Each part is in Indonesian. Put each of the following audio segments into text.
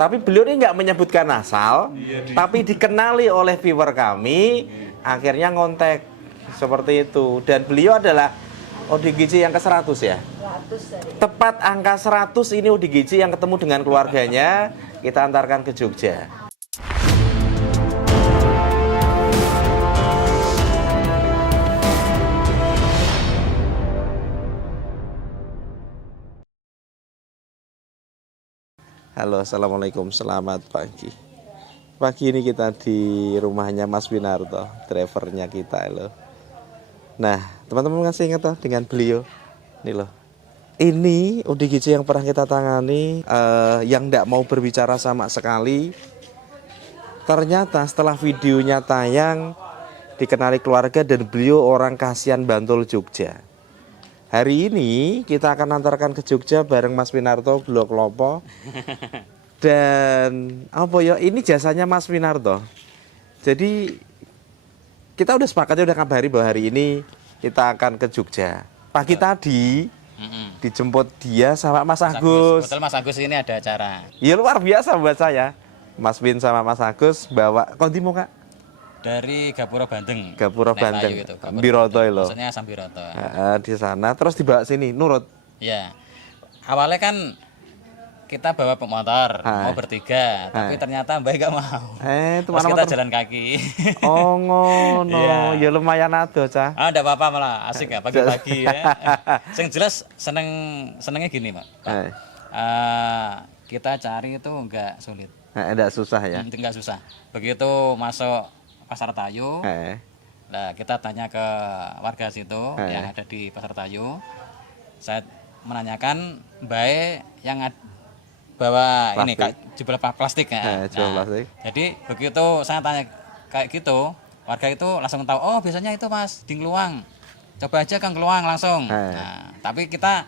Tapi beliau ini nggak menyebutkan asal, tapi dikenali oleh viewer kami, akhirnya ngontek seperti itu. Dan beliau adalah ODGJ yang ke-100 ya? 100 Tepat angka 100 ini ODGJ yang ketemu dengan keluarganya, kita antarkan ke Jogja. Halo, assalamualaikum, selamat pagi. Pagi ini kita di rumahnya Mas Winarto, drivernya kita loh. Nah, teman-teman masih ingat dengan beliau, nih loh. Ini ODGJ yang pernah kita tangani, yang tidak mau berbicara sama sekali. Ternyata setelah videonya tayang, dikenali keluarga dan beliau orang Kasihan Bantul Jogja. Hari ini kita akan antarkan ke Jogja bareng Mas Winarto Blok Lopo. Dan apa ya, ini jasanya Mas Winarto. Jadi kita udah sepakatnya, udah kabari bahwa hari ini kita akan ke Jogja. Pagi tadi dijemput dia sama Mas Agus. Betul, Mas Agus ini ada acara. Ya luar biasa buat saya. Mas Win sama Mas Agus bawa kondi mau Kak? Dari Gapura Bandeng. Gapura Bandeng. Gitu, Biroto lo. Maksudnya Sambiroto. Di sana terus dibawa sini nurut. Ya. Awalnya kan kita bawa pemotor, mau bertiga, tapi ternyata Mbak gak mau. Terus kita jalan kaki. Oh ngono, ya lumayan ado, Cah. Enggak apa-apa, malah asik ya pagi-pagi ya. Yang jelas senengnya gini, Pak. Kita cari itu enggak sulit. Enggak susah ya. Enggak susah. Begitu masuk Pasar Tayu, nah kita tanya ke warga situ yang ada di Pasar Tayu. Saya menanyakan Mbak yang bawa plastik. Ini kayak jubel plastik ya. Plastik. Jadi begitu saya tanya kayak gitu, warga itu langsung tahu, oh biasanya itu Mas di Ngluang. Coba aja Kang Ngluang langsung. Nah, tapi kita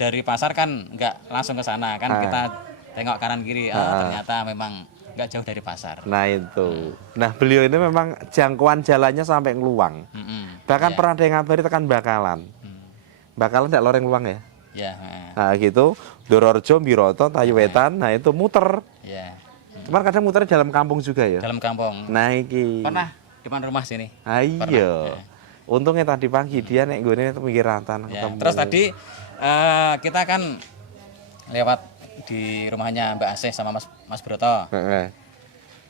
dari pasar kan nggak langsung ke sana kan, kita tengok kanan kiri, ternyata memang nggak jauh dari pasar. Nah itu. Nah beliau ini memang jangkauan jalannya sampai Ngluang. Bahkan pernah ada yang ngabari tekan Bakalan. Bakalan tidak loreng Ngluang ya? Ya. Nah gitu, Dororjo, Biroto, Tayu Wetan, nah itu muter. Ya. Cuman kadang muter dalam kampung juga ya? Dalam kampung. Nah iki. Pernah depan rumah sini. Ayo. Untungnya tadi pagi dia nek gue itu mikir rantan. Terus tadi kita kan lewat di rumahnya Mbak Asih sama Mas Broto.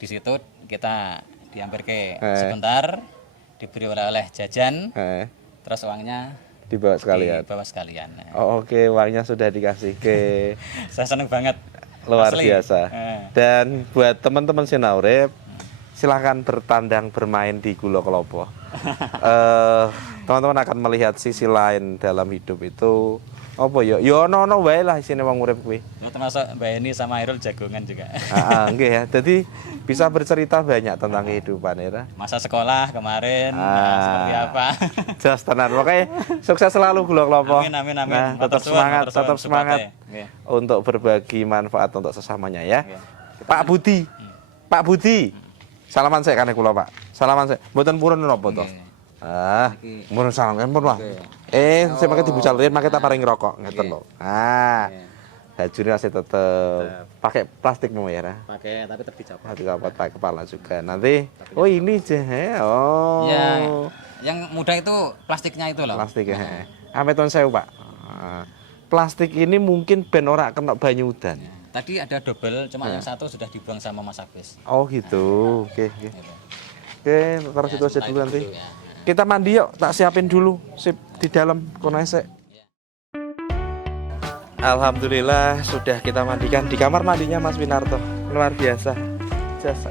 Di situ kita dihampir ke sebentar, diberi oleh jajan, terus uangnya dibawa sekalian. Oh, oke, uangnya sudah dikasih ke. Saya seneng banget. Luar Asli. biasa. Dan buat teman-teman Sinaurip, silahkan bertandang bermain di Gulo Kelopo. Teman-teman akan melihat sisi lain dalam hidup itu. Apa ya? Ya ono wae lah isine wong urip kuwi. Termasuk Mbak Eni sama Irul jagongan juga. Nggih ya. Jadi bisa bercerita banyak tentang kehidupan ya. Masa sekolah kemarin, seperti apa. Jelas tenan. Pokoknya sukses selalu Gulo Kelopo. Amin. Nah, tetap semangat untuk berbagi manfaat untuk sesamanya ya. Pak Budi. Pak Budi. Salaman saya kan kula, Pak. Salaman saya. Mboten purun napa to? Mun salam kan pun, Pak. Saya pakai dibucal-bucal, pakai tak paring rokok ngeten lho. Bajune masih tetep pakai plastik mau ya? Pakai, tapi tetap dicopot. Dicopot pakai kepala juga. Nanti ini jahe. Oh. Ya, yang mudah itu plastiknya itu loh. Plastik ya. Sampai tahun saya, Pak. Plastik ini mungkin ben ora kena banyu udan. Tadi ada double, cuma yang satu sudah dibuang sama Mas Agus. Oh gitu. Oke. Taruh situ aja dulu nanti. Kita mandi yuk, tak siapin dulu. Sip di dalam kono esek. Alhamdulillah sudah kita mandikan di kamar mandinya Mas Winarto. Luar biasa.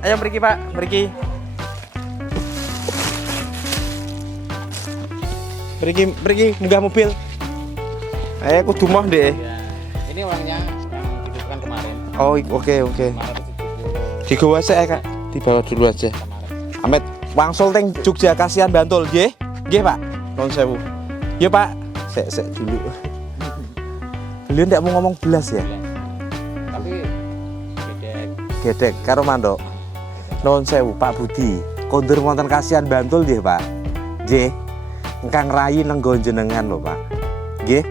Ayo pergi Pak, pergi. Pergi, munggah mobil. Ayo kudu moh deh. Ini uangnya yang dihidupkan kemarin. Oh oke. Digawa sik Kak, dibawa dulu aja. Amit wangsul teng Jogja Kasihan Bantul, nggih? Nggih, Pak. Nuwun sewu. Ya, Pak. Sek dulu. Beliau ndak mau ngomong belas ya? Tapi gedek karo mandok. Nuwun sewu, Pak Budi. Kondur wonten Kasihan Bantul nggih, Pak? Nggih. Engkang rayi nenggo jenengan lho, Pak. Nggih.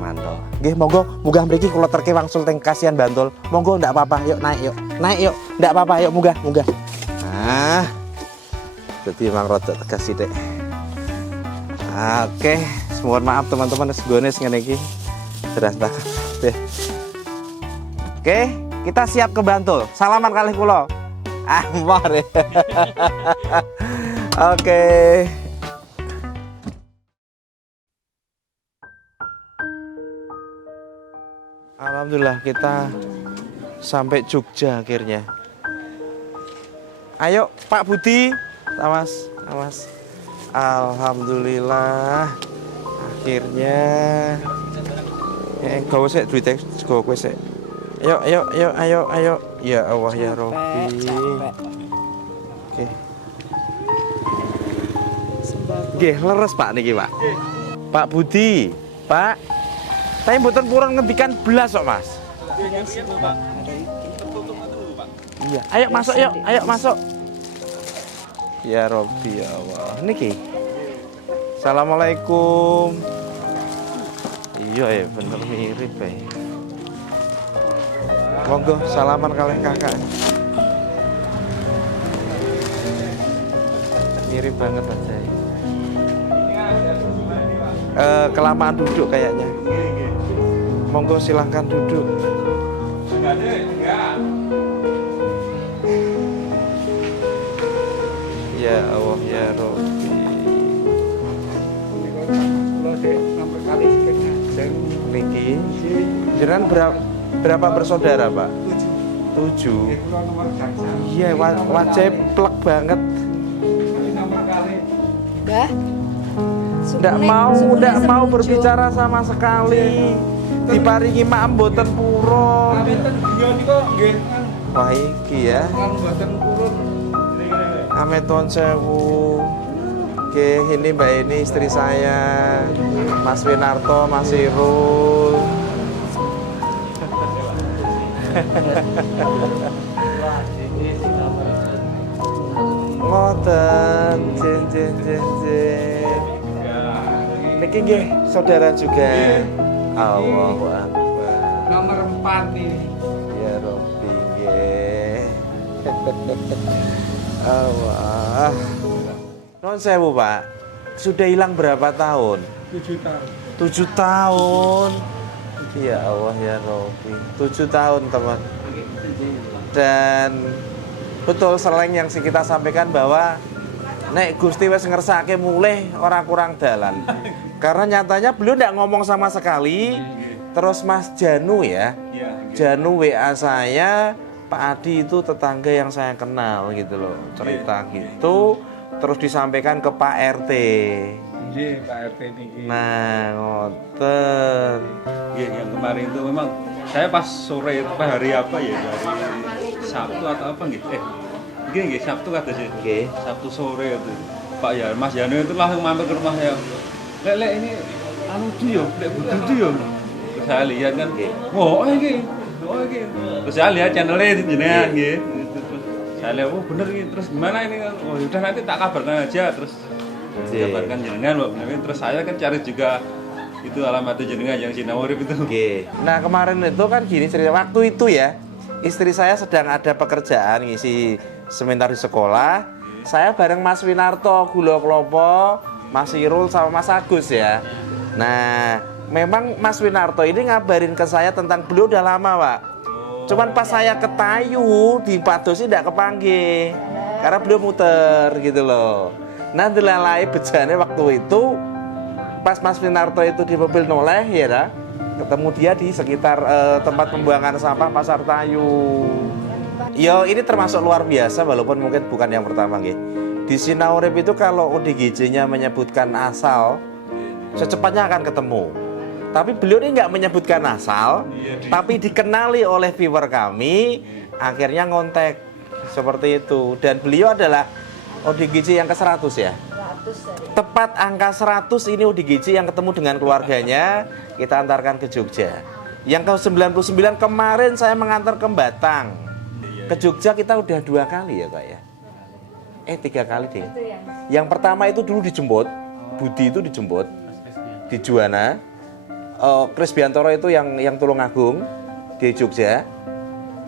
Mandok. Nggih, monggo munggah mriki kula terke wangsul teng kasihan Bantul. Monggo ndak apa-apa, yuk naik yuk. Naik yuk, ndak apa-apa, yuk munggah. Nah. Dadi mang rada tegas sithik. Oke, mohon maaf teman-teman segone ngene iki. Berantakan. Oke, kita siap ke Bantul. Salaman kalih kula. Mari. Oke. Alhamdulillah kita sampai Jogja akhirnya. Ayo Pak Budi, awas. Alhamdulillah akhirnya. Gawe sik duwite sego kowe sik. Ayo. Ya Allah ya Rabbi. Oke. Nggih, leres Pak niki, Pak. Pak Budi, Pak. Tapi mboten purun ngendikan belas kok, Mas. Iya, ayo masuk yuk, ayo masuk. Ya Rabbi ya Allah. Niki. Assalamualaikum. Iya bener mirip ya. Monggo salaman kalih kakak. Mirip banget aja. Kelamaan duduk kayaknya. Monggo silahkan duduk. Ya Allah ya Rabbi. Niki, jenengan berapa bersaudara Pak? 7. Iya, wajib plek banget. Mbah, Ndak mau berbicara sama sekali. Diparingi mak mboten purun. Wah iki ya. Amin tuan sewu. Oke, ini Mbak ini istri saya, Mas Winarto, Mas Irul. Ngoten, jen. Niki nggih saudara juga. Allahu Akbar. Nomor 4 nih. Ya Rabbi nggih. Allah. Non sewu Pak, sudah hilang berapa tahun? 7 tahun. 7 tahun. Ya Allah ya Rabbi. 7 tahun teman. Dan betul seleng yang kita sampaikan bahwa nek Gusti wis ngersake mulih ora kurang dalan. Karena nyatanya beliau tidak ngomong sama sekali. Terus Mas Janu ya, Janu WA saya, Pak Adi itu tetangga yang saya kenal gitu loh, cerita gitu. Terus disampaikan ke Pak RT. Iya, Pak RT ini. Nah, ngoten. Iya, yang kemarin itu memang saya pas sore itu hari apa ya, dari Sabtu atau apa gitu. Gini, Sabtu kata sih. Oke. Sabtu sore itu. Pak ya, Mas Janu itu langsung mampir ke rumah saya. Lek ini anu dia, lek butuh dia. Terus saya lihat kan, oh ini. Terus saya lihat channelnya jenengan gitu. Saya lihat, oh bener gitu. Terus gimana ini kan? Oh udah nanti tak kabarkan aja. Terus kabarkan jenengan loh. Terus saya kan cari juga itu alamatnya jenengan yang Sinawurip itu. Oke. Nah kemarin itu kan gini cerita waktu itu ya, istri saya sedang ada pekerjaan ngisi sebentar di sekolah. Saya bareng Mas Winarto, Gulo Klopo, Mas Irul sama Mas Agus ya. Nah, memang Mas Winarto ini ngabarin ke saya tentang beliau udah lama, Pak. Cuman pas saya ke Tayu di Padosi tidak kepanggih. Karena beliau muter gitu loh. Nah, delalai bejane waktu itu pas Mas Winarto itu di mobil noleh ya dah, ketemu dia di sekitar tempat pembuangan sampah Pasar Tayu. Yo, ini termasuk luar biasa walaupun mungkin bukan yang pertama nggih. Di Sinawurip itu kalau ODGJ-nya menyebutkan asal, secepatnya akan ketemu. Tapi beliau ini nggak menyebutkan asal, tapi dikenali oleh viewer kami, akhirnya ngontek seperti itu. Dan beliau adalah ODGJ yang ke-100 ya. Tepat angka 100 ini ODGJ yang ketemu dengan keluarganya, kita antarkan ke Jogja. Yang ke-99 kemarin saya mengantar ke Batang. Ke Jogja kita udah 2 kali ya Kak ya. 3 kali deh. Yang pertama itu dulu dijemput, Budi itu dijemput di Juwana. Kris Biantoro itu yang Tulungagung di Jogja.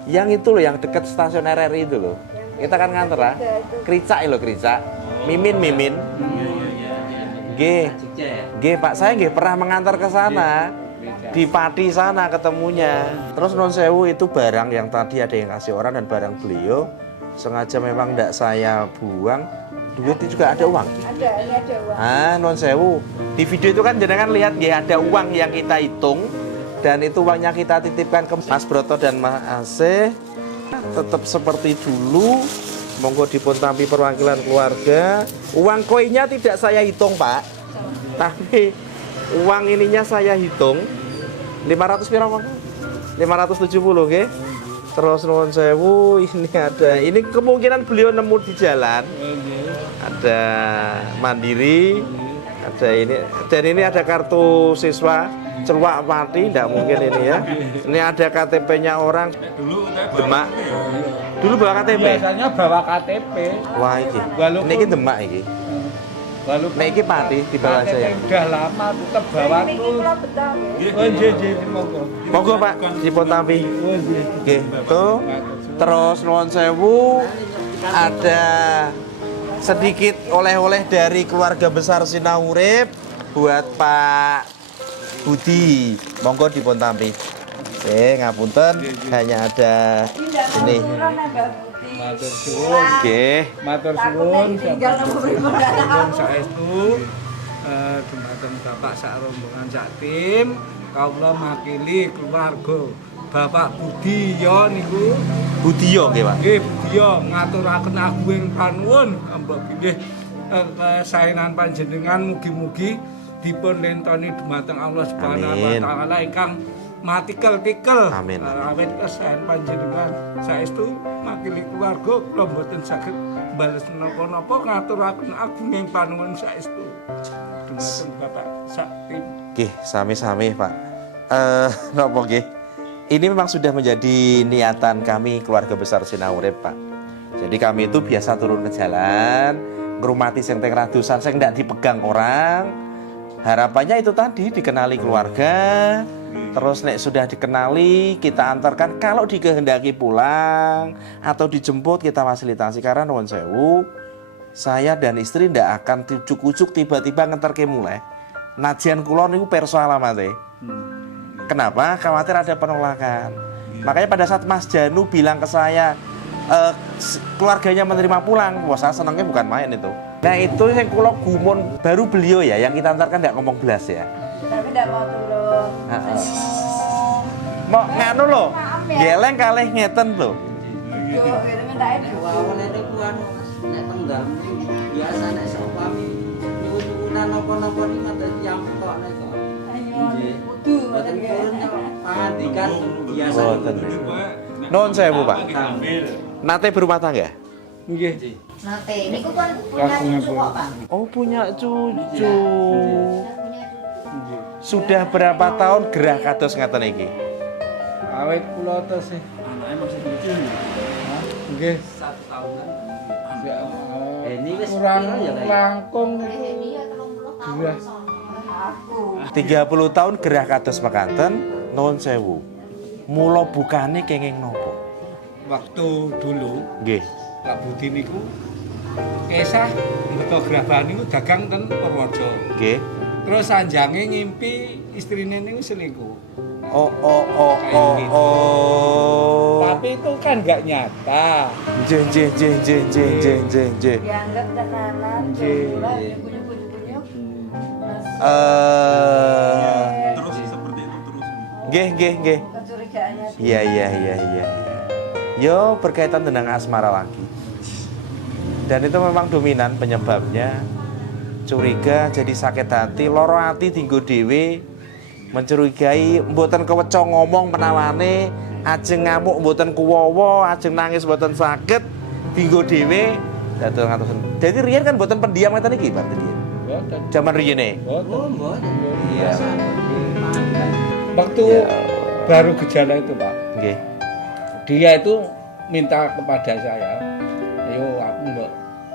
Yang itu loh, yang dekat stasiun RRI itu loh. Kita kan nganter lah. Kricak loh, Kricak. Mimin. Nggih, Pak, saya nggih pernah mengantar ke sana. Di Pati sana ketemunya. Terus non sewu itu barang yang tadi ada yang kasih orang dan barang beliau sengaja memang tidak saya buang. Duit itu juga ada uang. Ada uang. Non sewu. Di video itu kan jenengan lihat ya ada uang yang kita hitung dan itu uangnya kita titipkan ke Mas Broto dan Mas Asih. Tetap seperti dulu. Monggo dipun tampi perwakilan keluarga. Uang koinnya tidak saya hitung, Pak. Tapi uang ininya saya hitung. 500 pira Pak? 570 nggih. Terus nuwun sewu, ini ada. Ini kemungkinan beliau nemu di jalan. Ada Mandiri, ada ini. Dan ini ada kartu siswa Celuak Pati, enggak mungkin ini ya. Ini ada KTP-nya orang Demak. Dulu bawa KTP. Biasanya bawa KTP. Wah, iki. Ini Demak iki. Walaupun Nek iki Pati di bawah KTP saya. udah lama tetap bawa Ini tuh. kula betah nggih. Oh, nggih, monggo. Monggo Pak, dipun tampi. Oh, nggih. Nggih, tuh. Terus nuwun sewu ada sedikit oleh-oleh dari keluarga besar Sinaurip buat Pak Budi. Monggo dipun tampi. Ngapunten, hanya ada ini. Suran ada putih. Matur suwun. Nggih. Matur Takutnya suwun. ditinggal nemu Suwun saestu dumateng Bapak sak rombongan sak tim, kawula makili keluarga Bapak Budi ya niku. Budiyo nggih, Pak. Nggih, Budiya ngaturaken agunging panuwun mbok bilih kesaenan panjenengan mugi-mugi dipun lentoni dumateng Allah Subhanahu wa Amin. taala ingkang matikel-tikel. Amin. Awit kesaenan panjenengan saestu makili keluarga kula mboten saged bales napa-napa ngaturaken agunging panuwun saestu dumateng Bapak sak tim. Nggih, sami-sami, Pak. Napa nggih? Ini memang sudah menjadi niatan kami keluarga besar Sinaurip, Pak. Jadi kami itu biasa turun ke jalan, ngrumati sing teng radosan sing ndak dipegang orang. Harapannya itu tadi dikenali keluarga. Terus nek sudah dikenali, kita antarkan kalau dikehendaki pulang atau dijemput kita fasilitasi karena nuwun sewu. Saya dan istri ndak akan ujuk-ujuk tiba-tiba ngenterke mulai. Najian kula niku perso alamate. Kenapa? Khawatir ada penolakan. Makanya pada saat Mas Janu bilang ke saya keluarganya menerima pulang, wah saya senangnya bukan main itu. Nah itu yang kula gumun baru beliau ya yang kita antarkan nggak ngomong belas ya. Tapi tidak mau turun. Mau nganu loh, geleng kalih ngeten loh. Yo, gitu minta dua. Awalnya niku anu nek tenggal biasa nek sawami nyuwun-nyuwunan napa-napa iki ngaten tiyang kok nek kok. Ayo, kudu Boten ngoten purun nggih. pangandikan biasa. Boten. Nuwun sewu Pak. Nate berumah tangga? Nggih. Nate, niku pun punya cucu kok, Pak. Oh punya cucu. Sudah berapa tahun gerah kados ngaten iki? Awet kula tesih. Anake masih lucu. Nggih. 1 tahunan. Ini wis kurang pira ya, Kak? langkung Iya, 30 tahun. Aku. 30 tahun gerah kados mekaten nuwun sewu. Mula bukane kenging nopo? waktu dulu Nggih. Pak Budi niku kesah beto graban niku dagang ten Purworejo. Nggih. Terus sanjange ngimpi istrine niku selingkuh. Oh. Tapi itu kan nggak nyata. Nggih. Dianggap tenanan, Nggih. jumlah nyukup-nyukup. Terus seperti itu terus. Nggih. Kecurigaannya sih. Iya. Yo berkaitan dengan asmara lagi. Dan itu memang dominan penyebabnya. Curiga jadi sakit hati, loro hati dinggo dhewe, mencurigai mboten keweca ngomong menawane, ajeng ngamuk mboten kuwowo, ajeng nangis mboten saged dinggo dhewe. Dados ngatosen. Jadi riyen kan mboten pendiam ngeten iki, Pak Tadi. Boten. Zaman riyen e. Oh, mboten. Iya. Waktu Ya. baru gejala itu Pak, Nggih. dia itu minta kepada saya, ayo aku mbok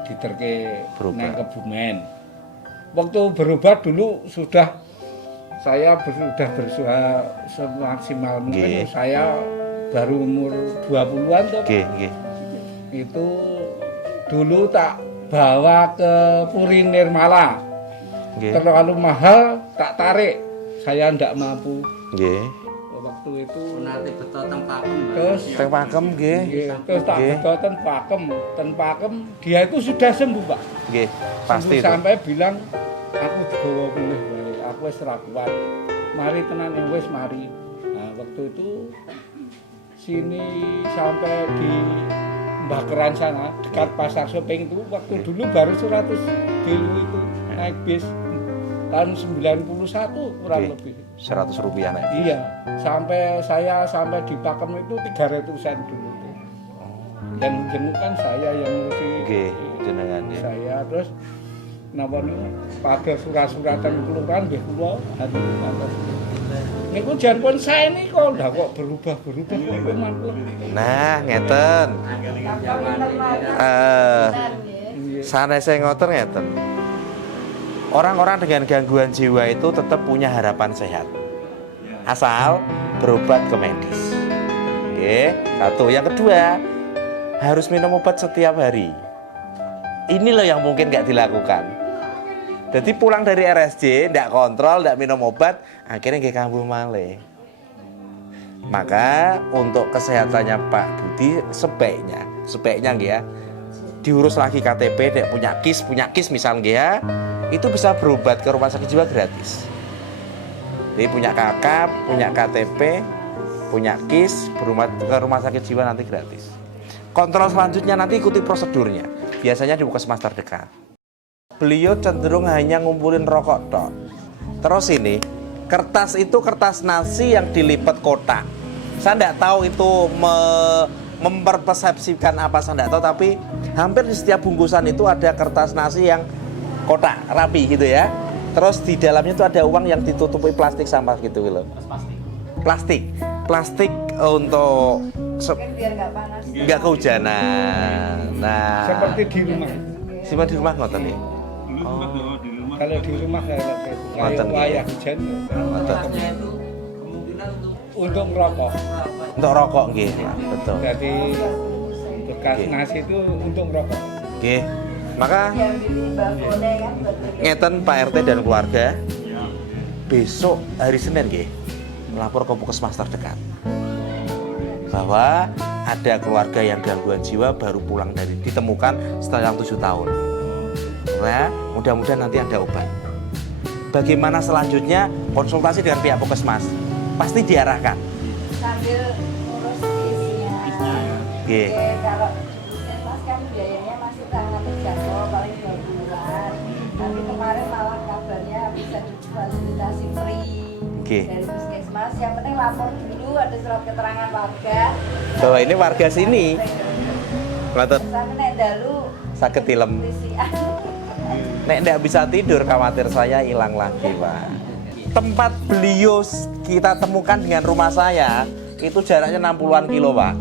diterke Berobat. nang Kebumen. Waktu berobat dulu sudah saya sudah berusaha semaksimal mungkin. Nggih. Saya baru umur 20-an tuh. Nggih, nggih. Itu dulu tak bawa ke Puri Nirmala. Nggih. Terlalu mahal, tak tarik. Saya ndak mampu. Nggih. Waktu itu Nanti betul tempakan. terus Teng Pakem nggih. terus tak Nggih. betul ten Pakem, dia itu sudah sembuh, Pak. Nggih, pasti Sembuh itu. sampai bilang aku digawa pulih wae, aku wis ra kuat. Mari tenan wis mari. Nah, waktu itu sini sampai di Mbakaran sana dekat Pasar Seping itu waktu dulu baru 100 kilo itu naik bis tahun 91 kurang Nggih. lebih. 100 rupiah naik. Iya, saya sampai di Pakem itu 300-an dulu tuh. Dan jenguk kan saya yang ngurusi Nggih, jenengan ya. saya terus napa niku pada surat-suratan kelurahan nggih kula anu atas. Niku jan pun saya ini kok ndak kok berubah-berubah kok mantul. Nah, ngeten. Sanese ngoten ngeten. Orang-orang dengan gangguan jiwa itu tetap punya harapan sehat. Asal berobat ke medis. Oke, satu. Yang kedua, harus minum obat setiap hari. Ini loh yang mungkin nggak dilakukan. Jadi pulang dari RSJ, nggak kontrol, nggak minum obat, akhirnya nggak kambuh malih. Maka untuk kesehatannya Pak Budi sebaiknya nggih ya, diurus lagi KTP, dek punya KIS misal nggih ya, itu bisa berobat ke rumah sakit jiwa gratis. Jadi punya kakak, punya KTP, punya KIS, ke rumah sakit jiwa nanti gratis. Kontrol selanjutnya nanti ikuti prosedurnya, biasanya di puskesmas terdekat. Beliau cenderung hanya ngumpulin rokok tok. Terus ini, kertas itu kertas nasi yang dilipat kotak. Saya tidak tahu itu memperpersepsikan apa, saya tidak tahu, tapi hampir di setiap bungkusan itu ada kertas nasi yang kotak rapi gitu ya. Terus di dalamnya itu ada uang yang ditutupi plastik sampah gitu loh. Plastik untuk Mungkin biar nggak panas. nggak kehujanan. Nah, Seperti di rumah. simpan di rumah ngoten nih. Kalau di rumah kayak Ngoten, wayah hujan Ngoten. Itu kemungkinan untuk merokok. Untuk rokok nggih, Pak. Betul. Jadi bekas Oke. nasi itu untuk merokok. Nggih. Maka Diambil balkonnya kan buat bikin. ngeten Pak RT dan keluarga, besok hari Senin nggih, melapor ke puskesmas terdekat bahwa ada keluarga yang gangguan jiwa baru pulang ditemukan setelah 7 tahun. Nah, mudah-mudahan nanti ada obat. Bagaimana selanjutnya, konsultasi dengan pihak puskesmas, pasti diarahkan. Sambil ngurus isinya. Nggih. Kalau puskesmas kan biayanya masih sangat terjangkau, paling 2 bulan. Tapi kemarin malah kabarnya bisa difasilitasi free Nggih. dari puskesmas. Yang penting lapor dulu, ada surat keterangan warga. Bahwa ini warga sini. Ngoten. Sampai nek dalu Saged tilem. isian. Nek ndak bisa tidur, khawatir saya hilang lagi, Pak. Tempat beliau kita temukan dengan rumah saya itu jaraknya 60-an kilo, Pak.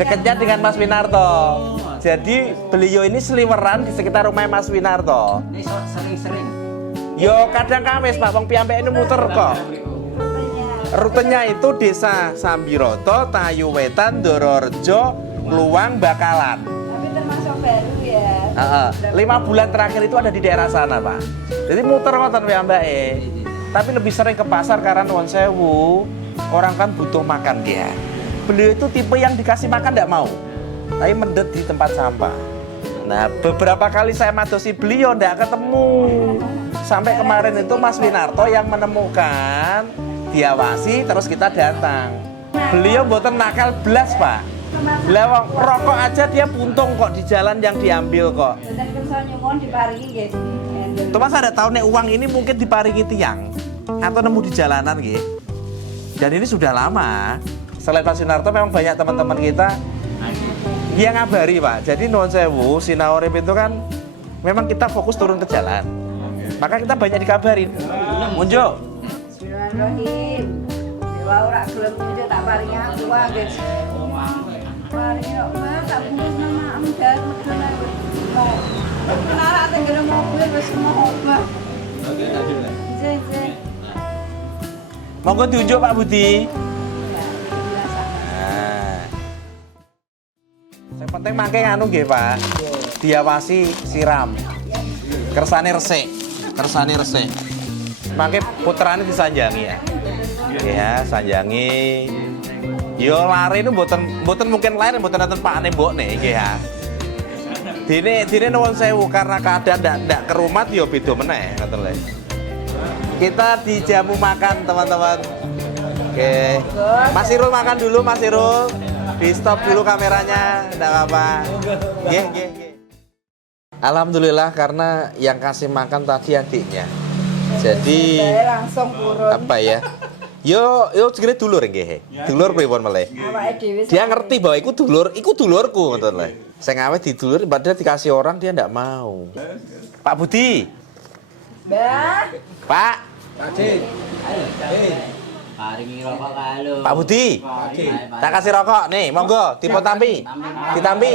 Dekatnya dengan Mas Winarto. Jadi beliau ini seliweran di sekitar rumah Mas Winarto. Ini sering-sering. Yo kadang Kamis, Pak, wong piyambake ini muter kok. Rutenya itu Desa Sambiroto, Tayu Wetan, Dororejo, Kluwang, Bakalan. Tapi termasuk baru ya. 5 bulan terakhir itu ada di daerah sana, Pak. Jadi muter ngoten piyambake. Tapi lebih sering ke pasar karena nuwun sewu, orang kan butuh makan dia. Beliau itu tipe yang dikasih makan tidak mau, tapi mendet di tempat sampah. Nah, beberapa kali saya madosi beliau tidak ketemu. Sampai kemarin itu Mas Winarto yang menemukan, diawasi, terus kita datang. Beliau mboten nakal belas, Pak. Lah rokok aja dia puntung kok di jalan yang diambil kok. Dan kersa nyuwun diparingi nggih. Thomas ada tahu nek uang ini mungkin diparingi tiang atau nemu di jalanan nggih. Dan ini sudah lama. Selain Pak Sunarto memang banyak teman-teman kita yang ngabari, Pak. Jadi nuwun sewu, Sinau Urip itu kan memang kita fokus turun ke jalan. Maka kita banyak dikabarin. Munjuk. Bismillahirrahmanirrahim. Dewa ora gelem munjuk tak paringi aku wae, guys. Paringi kok Mas, tak bungkus nama amdal medana. Mau kenara tenggere mobil wis mau obah. Jeng. Monggo diunjuk Pak Budi. Ya, dirasakno. Nah. Yang penting mangke nganu nggih, Pak. Diawasi siram. Kersane resik. Kersane resik. Mangke puterane disanjangi ya. Nggih ya, sanjangi. Yo lari itu mboten mungkin lari mboten nonton Pak Nembok nih nggih ya. Dene nuwun sewu karena keadaan ndak kerumat yo beda meneh ngoten lho. Kita di jamu makan teman-teman. Oke. Mas Irul makan dulu Mas Irul. Di stop dulu kameranya, enggak apa-apa. Nggih, nggih, nggih. Alhamdulillah karena yang kasih makan tadi adiknya. Jadi Saya langsung turun. apa ya? Yo segede dulur nggih. Dulur pripun meleh? Awake dhewe Dia ngerti bahwa iku dulurku ngoten lho. Sing awet didulur padahal dikasih orang dia ndak mau. Pak Budi. Mbah, Pak. Paringi rokok kalau. Pak Budi. Tak kasih rokok nih, monggo dipotampi. Ditampi.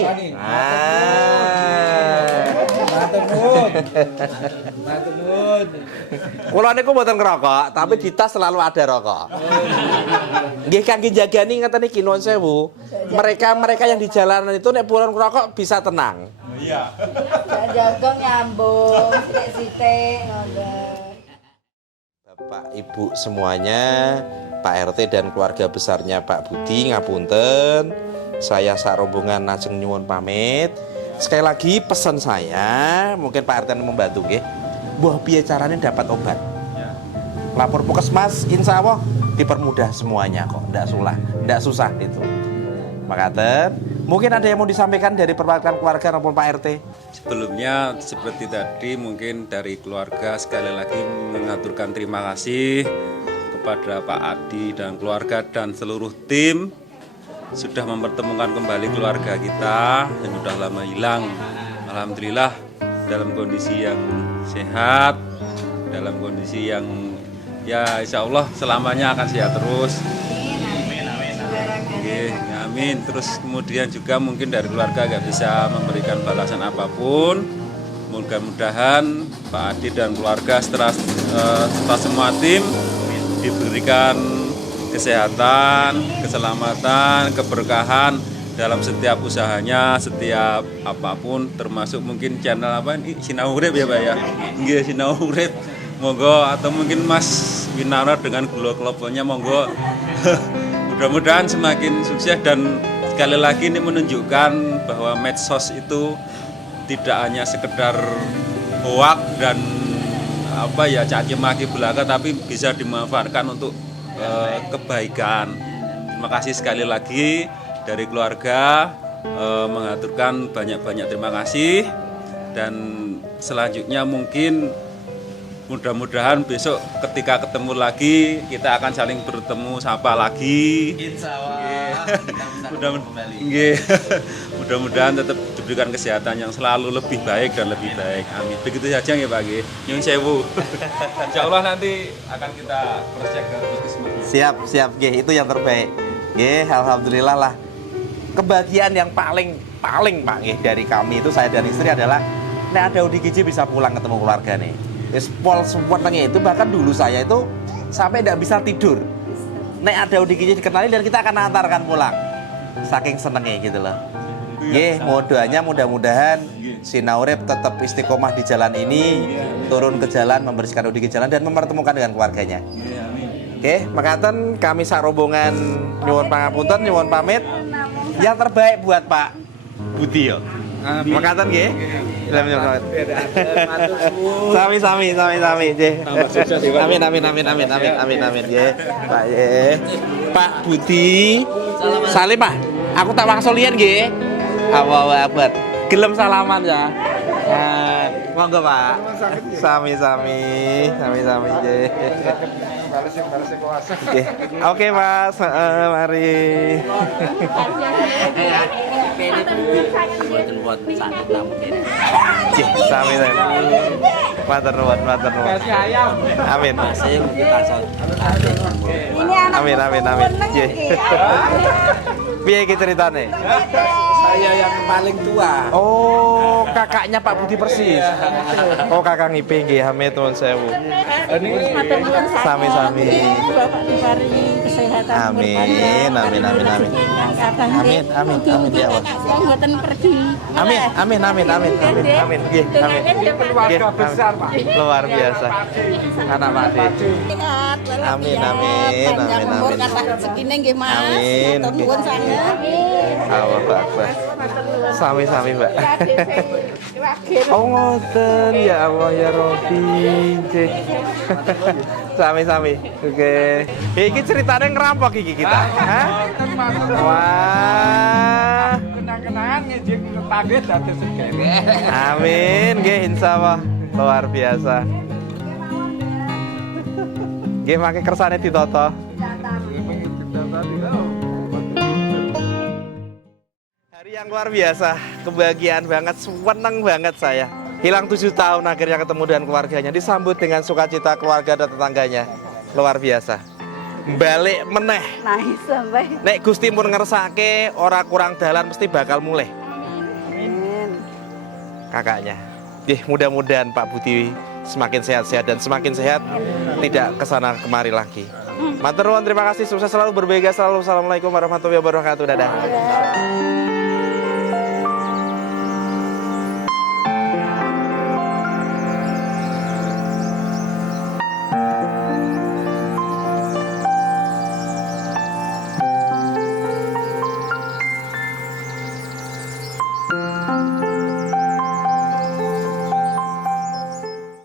Matur nuwun. Matur nuwun. Kula niku mboten ngerokok, tapi di tas selalu ada rokok. Nggih kangge jagani ngeten iki nuwun sewu. Mereka yang di jalanan itu nek pulang ngerokok bisa tenang. gak jaga nyambung, sithik-sithik ngoten. Bapak Ibu semuanya, Pak RT dan keluarga besarnya Pak Budi ngapunten. Saya sak rombongan lajeng nyuwun pamit. Sekali lagi pesan saya, mungkin Pak RT membantu nggih. Mbah piye carane dapat obat? Lapor Puskesmas, insya Allah dipermudah semuanya kok, ndak susah itu. Makaten, mungkin ada yang mau disampaikan dari perwakilan keluarga maupun Pak RT? Sebelumnya seperti tadi mungkin dari keluarga sekali lagi mengaturkan terima kasih kepada Pak Adi dan keluarga dan seluruh tim sudah mempertemukan kembali keluarga kita yang sudah lama hilang. Alhamdulillah dalam kondisi yang sehat, dalam kondisi yang ya insya Allah selamanya akan sehat terus. Oke, amin. Terus kemudian juga mungkin dari keluarga gak bisa memberikan balasan apapun. Mudah-mudahan Pak Adi dan keluarga setelah semua tim diberikan kesehatan, keselamatan, keberkahan dalam setiap usahanya, setiap apapun, termasuk mungkin channel apa ini Sinau Urip ya Pak ya. Nggih, Sinau Urip. Monggo atau mungkin Mas Winara dengan glo-kloponya monggo. Mudah-mudahan semakin sukses dan sekali lagi ini menunjukkan bahwa medsos itu tidak hanya sekedar hoak dan apa ya caci maki belaka, tapi bisa dimanfaatkan untuk kebaikan. Terima kasih sekali lagi dari keluarga, mengaturkan banyak-banyak terima kasih, dan selanjutnya mungkin mudah-mudahan besok ketika ketemu lagi kita akan saling bertemu sapa lagi. Insya Allah. Mudah-mudahan tetap diberikan kesehatan yang selalu lebih baik dan lebih baik. Amin. Begitu saja ya Pak. Nyun sewu. Insya Allah nanti akan kita cross check ke puskesmas. Siap, nggih, itu yang terbaik. Nggih, alhamdulillah lah. Kebahagiaan yang paling Pak nggih dari kami itu, saya dan istri adalah nek ada Udi Giji bisa pulang ketemu keluarga nih. Pol semuanya itu bahkan dulu saya itu sampai tidak bisa tidur. Nek ada Udi Giji dikenali dan kita akan antarkan pulang. Saking senengnya gitu loh. Nggih, doanya mudah-mudahan Sinau Urip tetap istiqomah di jalan ini, turun ke jalan membersihkan Udi Giji jalan dan mempertemukan dengan keluarganya. Oke, makaten kami sak rombongan nyuwun pangapunten, nyuwun pamit. Yang terbaik buat Pak Budi yo. Makaten nggih. Sami nggih. Amin nggih. Pak nggih. Pak Budi. Salim Pak. Aku tak wangsolian nggih. Allahu Akbar. Gelem salaman ya. Monggo Pak. Sami nggih. Oke Mas, mari. Sami. Matur nuwun. Amin. Ini anak Amin. Nggih. Piye iki ceritane? saya yang paling tua. Oh, kakaknya Pak Budi persis. Oh, kakak Ngiping nggih Hamid nuwun sewu. Ini Sami-sami. Bapak diparingi kesehatan. Amin, amin, amin, amin. Amin, amin, amin ya Allah. Mboten pergi. Amin, amin, amin, amin, amin, amin. Nggih, amin. keluarga besar, Pak. Luar biasa. Anak Pakde. Amin, amin, amin, amin. Rezekine nggih Mas. Amin. Matur nuwun sanget. Allahu Akbar. Sami-sami, Mbak. Oh, ngoten ya Allah ya Robi. Nggih. Sami-sami. Oke. Iki ceritanya ngerampok iki kita. Hah? Wah. Kenang-kenangan ngejek tetangga dadi segene. Amin, nggih insyaallah. Luar biasa. Nggih make kersane ditoto. Hari yang luar biasa, kebahagiaan banget, seneng banget saya. Hilang 7 tahun akhirnya ketemu dengan keluarganya, disambut dengan sukacita keluarga dan tetangganya. Luar biasa. Balik meneh. Nangis sampai. Nek Gusti pun ngersake ora kurang dalan mesti bakal mulai. Amin. Kakaknya. Mudah-mudahan Pak Budi semakin sehat-sehat dan semakin sehat tidak kesana kemari lagi. Matur nuwun, terima kasih, sukses selalu, berbega selalu. Assalamualaikum warahmatullahi wabarakatuh. Dadah.